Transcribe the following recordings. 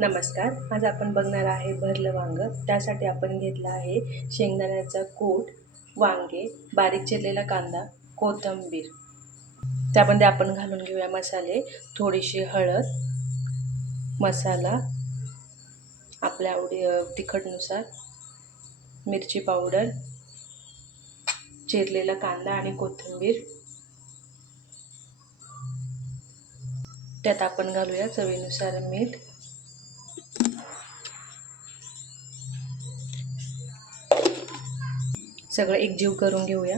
नमस्कार. आज आपण बघणार आहे भरलं वांगं. त्यासाठी आपण घेतला आहे शेंगदाण्याचा कूट, वांगे, बारीक चिरलेला कांदा, कोथिंबीर. त्यामध्ये आपण घालून घेऊया मसाले, थोडीशी हळद, मसाला आपल्या तिखटनुसार, मिरची पावडर, चिरलेला कांदा आणि कोथिंबीर. त्यात आपण घालूया चवीनुसार मीठ. सगळं एकजीव करून घेऊया.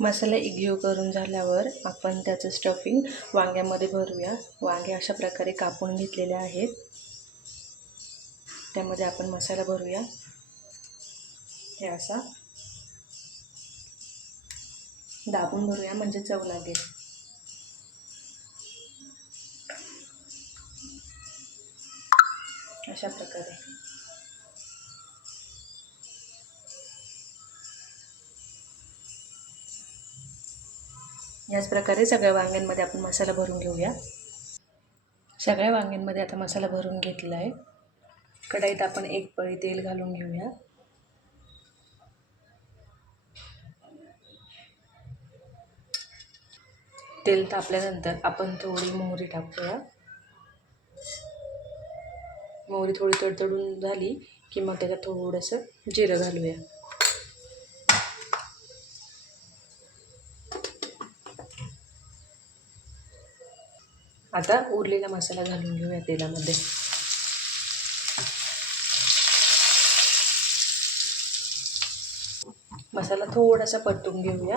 मसाला एकजीव करून झाल्यावर आपण त्याचं स्टफिंग वांग्यामध्ये भरूया. वांगे अशा प्रकारे कापून घेतलेले आहेत. त्यामध्ये आपण मसाला भरूया. हे असा दाबून भरूया म्हणजे चव लागेल. अशा प्रकारे याच प्रकारे सगळ्या वांग्यांमध्ये आपण मसाला भरून घेऊया. सगळ्या वांग्यांमध्ये आता मसाला भरून घेतला आहे. कढईत आपण एक पळी तेल घालून घेऊया. तेल तापल्यानंतर आपण थोडी मोहरी टाकूया. मोहरी थोडी तडतडून झाली की मग त्याच्यात थोडंसं जिरं घालूया. आता उरलेला मसाला घालून घेऊया तेलामध्ये. मसाला थोडासा परतून घेऊया.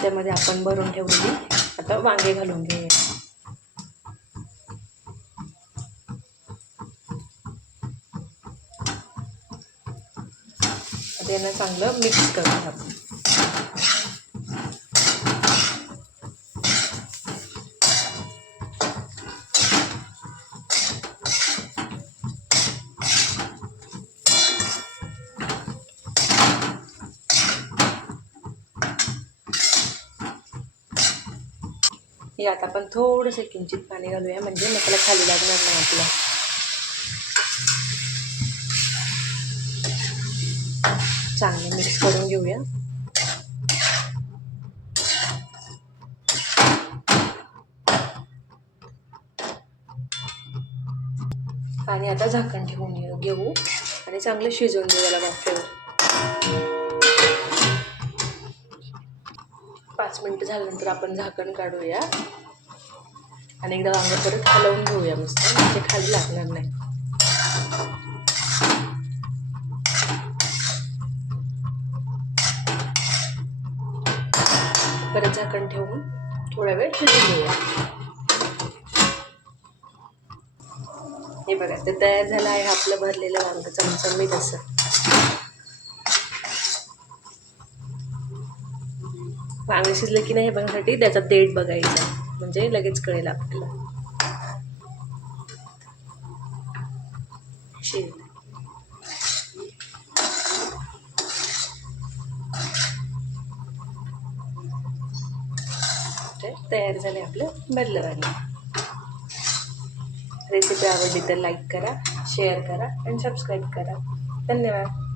त्यामध्ये आपण भरून ठेवलेली आता वांगे घालून घेऊया. आता यांना चांगलं मिक्स करूया आपण. यात आपण थोडंसं किंचित पाणी घालूया म्हणजे मसाला खाली लागणार नाही आपला. चांगलं मिक्स करून घेऊया. आणि आता झाकण ठेवून घेऊ आणि चांगलं शिजवून घेऊ याला वाफेवर. 5 मिनिटं झाल्यानंतर आपण झाकण काढूया आणि एकदा वांगं परत हलवून घेऊया मस्त, म्हणजे खाली लागणार नाही. परत झाकण ठेवून थोडा वेळ शिजवून घेऊया. हे बघा, ते तयार झालं आहे आपलं भरलेलं वांगं चमचमीत असं. वांगं शिजलं की नाही बघण्यासाठी त्याचा देठ बघायचा, म्हणजे लगेच कळेल आपल्याला. तयार झाले आपलं भरलं वांगं. रेसिपी आवडली तर लाईक करा, शेअर करा आणि सबस्क्राईब करा. धन्यवाद.